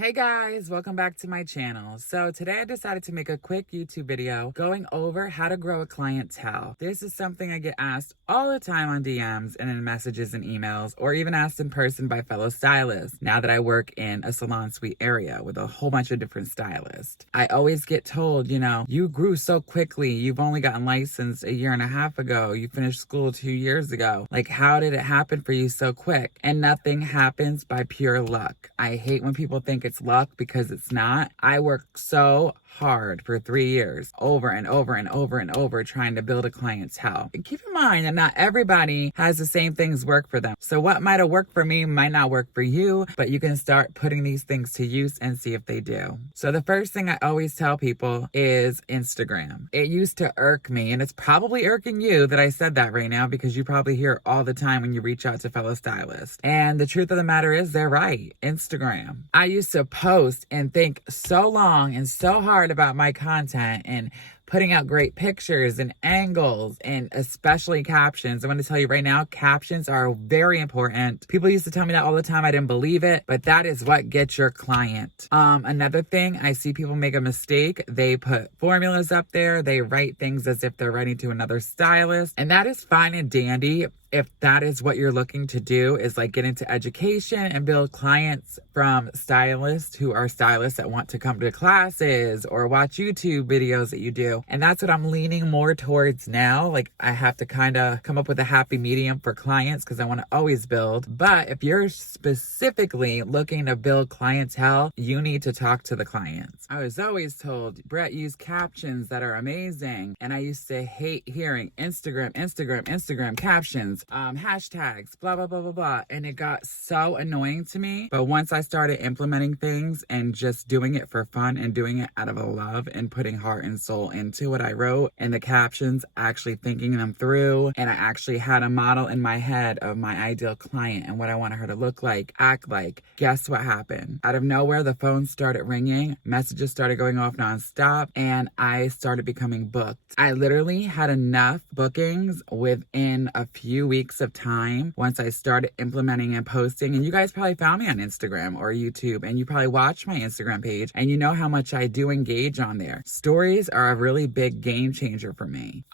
Hey guys, welcome back to my channel. So today I decided to make a quick YouTube video going over how to grow a clientele. This is something I get asked all the time on DMs and in messages and emails, or even asked in person by fellow stylists. Now that I work in a salon suite area with a whole bunch of different stylists, I always get told, you grew so quickly. You've only gotten licensed a year and a half ago. You finished school 2 years ago. Like, how did it happen for you so quick? And nothing happens by pure luck. I hate when people think it's luck, because it's not. I worked so hard for 3 years, over and over and over and over, trying to build a clientele. And keep in mind that not everybody has the same things work for them. So what might have worked for me might not work for you, but you can start putting these things to use and see if they do. So the first thing I always tell people is Instagram. It used to irk me, and it's probably irking you that I said that right now, because you probably hear it all the time when you reach out to fellow stylists. And the truth of the matter is, they're right. Instagram. I used to post and think so long and so hard about my content and putting out great pictures and angles, and especially captions. I want to tell you right now, captions are very important. People used to tell me that all the time. I didn't believe it, but that is what gets your client. Another thing, I see people make a mistake. They put formulas up there. They write things as if they're writing to another stylist, and that is fine and dandy. If that is what you're looking to do, is like get into education and build clients from stylists who are stylists that want to come to classes or watch YouTube videos that you do. And that's what I'm leaning more towards now. Like, I have to kind of come up with a happy medium for clients, because I want to always build. But if you're specifically looking to build clientele, you need to talk to the clients. I was always told, Brett, use captions that are amazing. And I used to hate hearing Instagram captions, hashtags, blah, blah, blah, blah, blah. And it got so annoying to me. But once I started implementing things and just doing it for fun and doing it out of a love and putting heart and soul into what I wrote and the captions, actually thinking them through, and I actually had a model in my head of my ideal client and what I wanted her to look like, act like, guess what happened? Out of nowhere, the phone started ringing, messages started going off nonstop, and I started becoming booked. I literally had enough bookings within a few weeks of time once I started implementing and posting. And you guys probably found me on Instagram or YouTube, and you probably watch my Instagram page, and you know how much I do engage on there. Stories are a really big game changer for me.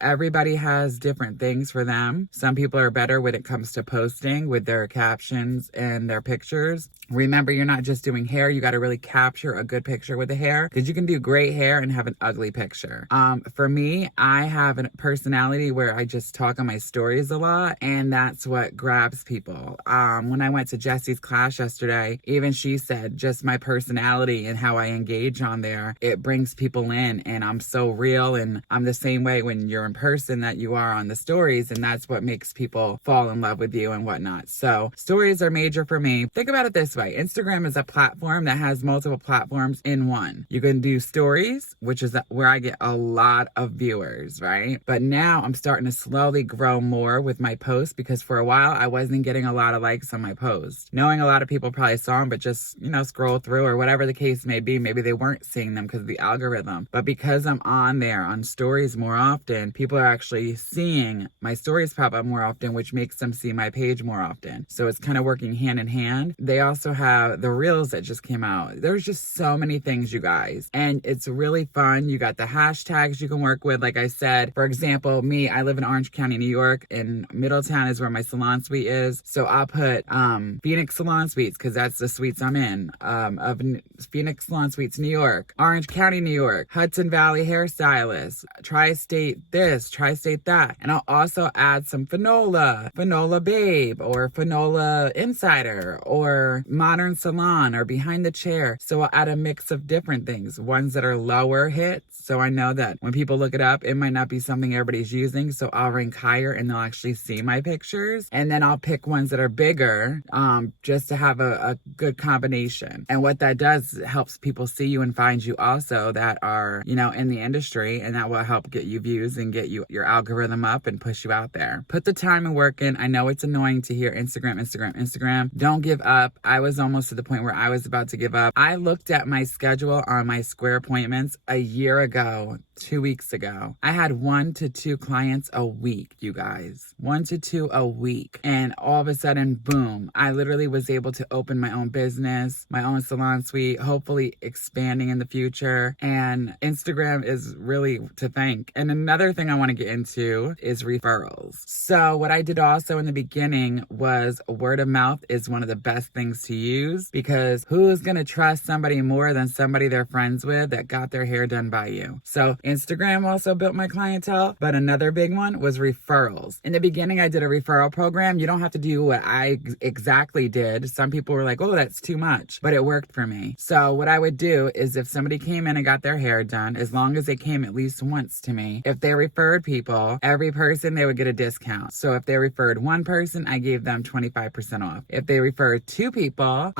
Everybody has different things for them. Some people are better when it comes to posting with their captions and their pictures. Remember, you're not just doing hair. You got to really capture a good picture with the hair, because you can do great hair and have an ugly picture. For me, I have a personality where I just talk on my stories a lot, and that's what grabs people. When I went to Jessie's class yesterday, even she said just my personality and how I engage on there, it brings people in, and I'm so real, and I'm the same way when you're in person that you are on the stories, and that's what makes people fall in love with you and whatnot. So stories are major for me. Think about it this way. Instagram is a platform that has multiple platforms in one. You can do stories, which is where I get a lot of viewers, right? But now I'm starting to slowly grow more with my posts, because for a while I wasn't getting a lot of likes on my posts. Knowing a lot of people probably saw them, but just, scroll through, or whatever the case may be. Maybe they weren't seeing them because of the algorithm. But because I'm on there on stories more often, people are actually seeing my stories pop up more often, which makes them see my page more often. So it's kind of working hand in hand. They also have the reels that just came out. There's just so many things, you guys. And it's really fun. You got the hashtags you can work with. Like I said, for example, me, I live in Orange County, New York, and Middletown is where my salon suite is. So I'll put Phoenix Salon Suites, because that's the suites I'm in, of Phoenix Salon Suites, New York, Orange County, New York, Hudson Valley Hairstylist, Tri-State this, Tri-State that. And I'll also add some Fanola Babe, or Fanola Insider, or Modern Salon, or Behind the Chair. So I'll add a mix of different things, ones that are lower hits, so I know that when people look it up, it might not be something everybody's using, so I'll rank higher and they'll actually see my pictures. And then I'll pick ones that are bigger, just to have a good combination. And what that does, it helps people see you and find you also that are, in the industry, and that will help get you views and get your algorithm up and push you out there. Put the time and work in. I know it's annoying to hear Instagram. Don't give up. I was almost to the point where I was about to give up. I looked at my schedule on my Square appointments a year ago, 2 weeks ago. I had 1 to 2 clients a week, you guys. 1 to 2 a week. And all of a sudden, boom, I literally was able to open my own business, my own salon suite, hopefully expanding in the future. And Instagram is really to thank. And another thing I want to get into is referrals. So what I did also in the beginning was word of mouth is one of the best things to use, because who's going to trust somebody more than somebody they're friends with that got their hair done by you? So Instagram also built my clientele, but another big one was referrals. In the beginning, I did a referral program. You don't have to do what I exactly did. Some people were like, oh, that's too much, but it worked for me. So what I would do is if somebody came in and got their hair done, as long as they came at least once to me, if they referred people, every person, they would get a discount. So if they referred one person, I gave them 25% off. If they referred 2 people,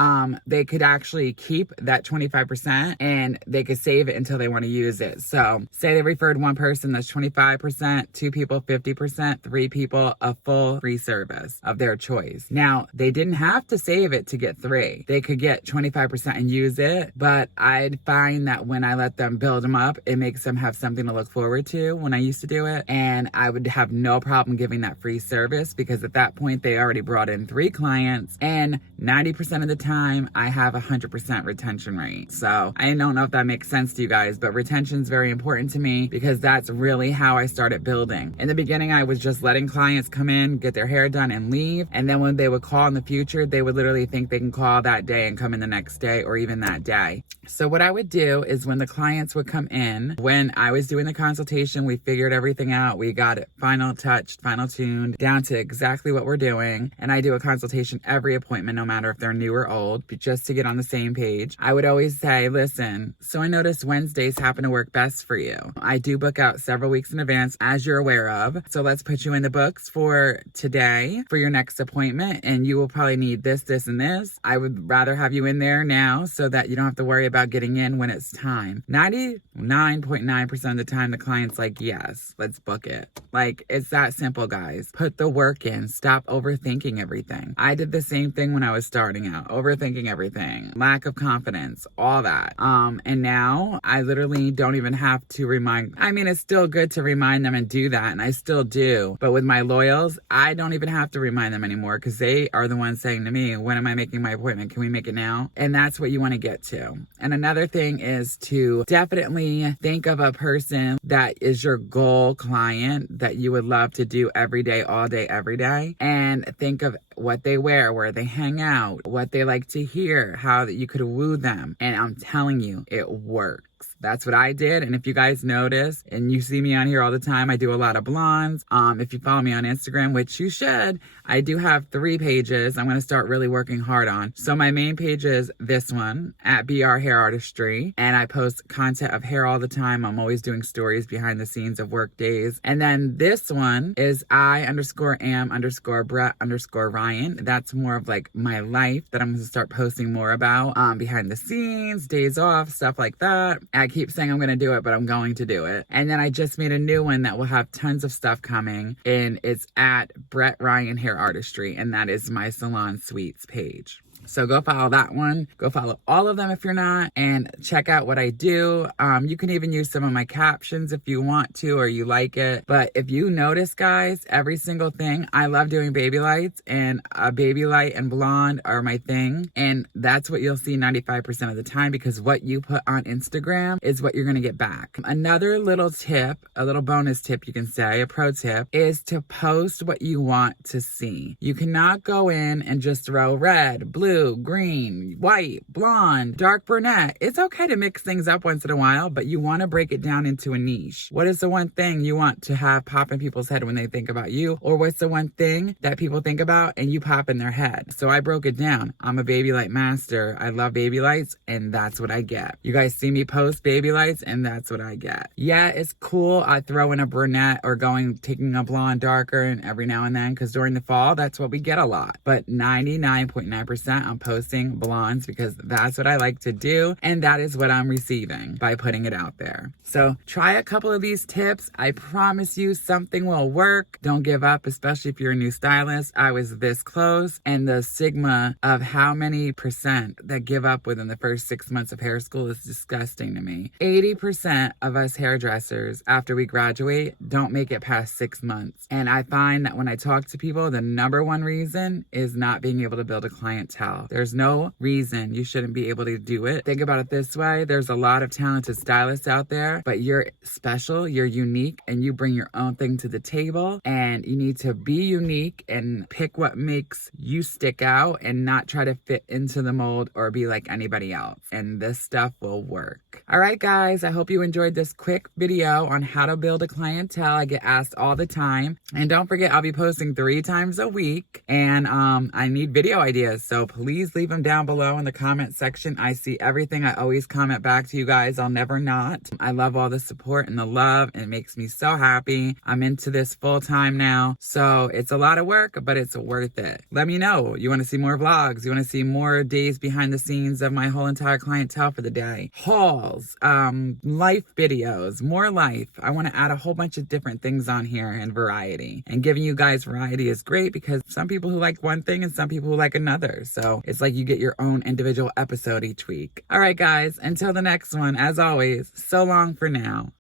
they could actually keep that 25% and they could save it until they want to use it. So say they referred one person, that's 25%, 2 people, 50%, 3 people, a full free service of their choice. Now, they didn't have to save it to get 3. They could get 25% and use it, but I'd find that when I let them build them up, it makes them have something to look forward to when I used to do it. And I would have no problem giving that free service, because at that point, they already brought in 3 clients, and 90% of the time, I have 100% retention rate. So I don't know if that makes sense to you guys, but retention is very important to me, because that's really how I started building. In the beginning, I was just letting clients come in, get their hair done, and leave. And then when they would call in the future, they would literally think they can call that day and come in the next day or even that day. So what I would do is when the clients would come in, when I was doing the consultation, we figured everything out. We got it final touched, final tuned, down to exactly what we're doing. And I do a consultation every appointment, no matter if they're new or old, just to get on the same page. I would always say, listen, so I noticed Wednesdays happen to work best for you. I do book out several weeks in advance, as you're aware of. So let's put you in the books for today for your next appointment. And you will probably need this, this, and this. I would rather have you in there now so that you don't have to worry about getting in when it's time. 99.9% of the time, the client's like, yes, let's book it. Like, it's that simple, guys. Put the work in. Stop overthinking everything. I did the same thing when I was starting out. Overthinking everything. Lack of confidence. All that. And now I literally don't even have to remind. I mean, it's still good to remind them and do that, and I still do. But with my loyals, I don't even have to remind them anymore, because they are the ones saying to me, when am I making my appointment? Can we make it now? And that's what you want to get to. And another thing is to definitely think of a person that is your goal client that you would love to do every day, all day, every day. And think of what they wear, where they hang out, what they like to hear, how that you could woo them. And I'm telling you, it works. That's what I did. And if you guys notice, and you see me on here all the time, I do a lot of blondes. If you follow me on Instagram, which you should, I do have 3 pages I'm going to start really working hard on. So my main page is this one, at BrettRyanHairArtistry. And I post content of hair all the time. I'm always doing stories behind the scenes of work days. And then this one is I_am_Brett_Ryan. That's more of like my life that I'm going to start posting more about, behind the scenes, days off, stuff like that. I keep saying I'm going to do it, but I'm going to do it. And then I just made a new one that will have tons of stuff coming, and it's at BrettRyanHairArtistry, and that is my salon suites page. So go follow that one. Go follow all of them if you're not, and check out what I do. You can even use some of my captions if you want to, or you like it. But if you notice, guys, every single thing, I love doing baby lights, and a baby light and blonde are my thing. And that's what you'll see 95% of the time, because what you put on Instagram is what you're going to get back. Another little tip, a little bonus tip, you can say, a pro tip, is to post what you want to see. You cannot go in and just throw red, blue, green, white, blonde, dark brunette. It's okay to mix things up once in a while, but you want to break it down into a niche. What is the one thing you want to have pop in people's head when they think about you? Or what's the one thing that people think about and you pop in their head? So I broke it down. I'm a baby light master. I love baby lights, and that's what I get. You guys see me post baby lights, and that's what I get. Yeah, it's cool. I throw in a brunette or taking a blonde darker and every now and then, because during the fall, that's what we get a lot. But 99.9%, content. I'm posting blondes because that's what I like to do. And that is what I'm receiving by putting it out there. So try a couple of these tips. I promise you something will work. Don't give up, especially if you're a new stylist. I was this close, and the stigma of how many percent that give up within the first 6 months of hair school is disgusting to me. 80% of us hairdressers after we graduate don't make it past 6 months. And I find that when I talk to people, the number one reason is not being able to build a clientele. There's no reason you shouldn't be able to do it. Think about it this way. There's a lot of talented stylists out there, but you're special, you're unique, and you bring your own thing to the table. And you need to be unique and pick what makes you stick out and not try to fit into the mold or be like anybody else. And this stuff will work. All right, guys, I hope you enjoyed this quick video on how to build a clientele. I get asked all the time. And don't forget, I'll be posting 3 times a week. And I need video ideas. So please leave them down below in the comment section. I see everything. I always comment back to you guys. I'll never not. I love all the support and the love. It makes me so happy. I'm into this full time now. So it's a lot of work, but it's worth it. Let me know. You want to see more vlogs? You want to see more days behind the scenes of my whole entire clientele for the day? Hauls, life videos, more life. I want to add a whole bunch of different things on here and variety. And giving you guys variety is great because some people who like one thing and some people who like another. So it's like you get your own individual episode each week. All right, guys, until the next one, as always, so long for now.